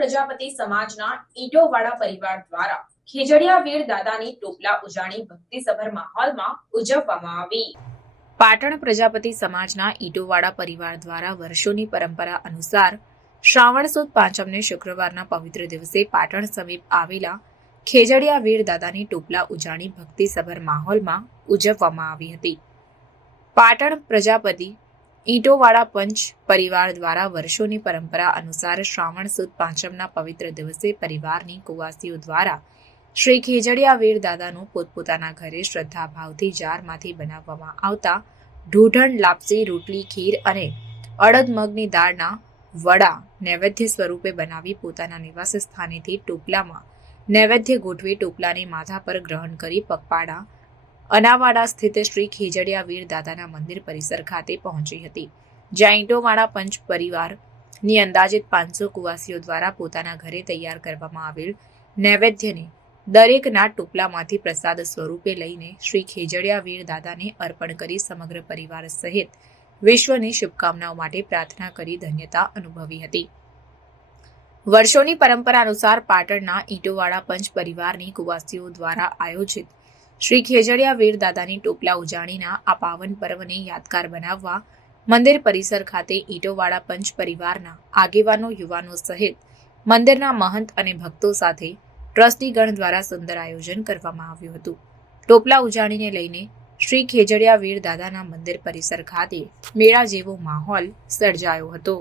પ્રજાપતિ સમાજના ઈટોવાળા પરિવાર દ્વારા ખેજડિયા વીર દાદાની ટોપલા ઉજાણી ભક્તિસભર માહોલમાં ઉજવવામાં આવી. પાટણ પ્રજાપતિ સમાજના ઈટોવાળા પરિવાર દ્વારા વર્ષોની પરંપરા અનુસાર શ્રાવણ સુદ પાંચમને શુક્રવારના પવિત્ર દિવસે પાટણ સમીપ આવેલા ખેજડિયા વીર દાદાની ટોપલા ઉજાણી ભક્તિસભર માહોલમાં ઉજવવામાં આવી હતી. પાટણ પ્રજાપતિ ઈંટોવાળા પંચ પરિવાર દ્વારા વર્ષોની પરંપરા અનુસાર શ્રાવણ સુદ પાંચમના પવિત્ર દિવસે પરિવારની કુવાસીઓ દ્વારા શ્રી ખેજડિયા વીર દાદાનું પોતપોતાના ઘરે શ્રદ્ધાભાવથી જારમાંથી બનાવવામાં આવતા ઢોઢણ લાપસી, રોટલી, ખીર અને અડદ મગની દાળના વડા નૈવેદ્ય સ્વરૂપે બનાવી પોતાના નિવાસ સ્થાનેથી ટોપલામાં નૈવેદ્ય ગોઠવી ટોપલાની માથા પર ગ્રહણ કરી પગપાળા અનાવાડા સ્થિત શ્રી ખેજડિયા વીર દાદાના મંદિર પરિસર ખાતે પહોંચી હતી. જ્યાં ઈંટોવાળા પંચ પરિવારની અંદાજિત પાંચસો કુવાસીઓ દ્વારા પોતાના ઘરે તૈયાર કરવામાં આવેલ નૈવેદ્યને દરેકના ટોપલામાંથી પ્રસાદ સ્વરૂપે લઈને શ્રી ખેજડિયા વીર દાદાને અર્પણ કરી સમગ્ર પરિવાર સહિત વિશ્વની શુભકામનાઓ માટે પ્રાર્થના કરી ધન્યતા અનુભવી હતી. વર્ષોની પરંપરા અનુસાર પાટણના ઈંટોવાળા પંચ પરિવારની કુવાસીઓ દ્વારા આયોજિત શ્રી ખેજડિયા વીર દાદાની ટોપલા ઉજાણીના આ પાવન પર્વને યાદગાર બનાવવા મંદિર પરિસર ખાતે ઈંટોવાળા પંચ પરિવારના આગેવાનો, યુવાનો સહિત મંદિરના મહંત અને ભક્તો સાથે ટ્રસ્ટીગણ દ્વારા સુંદર આયોજન કરવામાં આવ્યું હતું. ટોપલા ઉજાણીને લઈને શ્રી ખેજડિયા વીર દાદાના મંદિર પરિસર ખાતે મેળા જેવો માહોલ સર્જાયો હતો.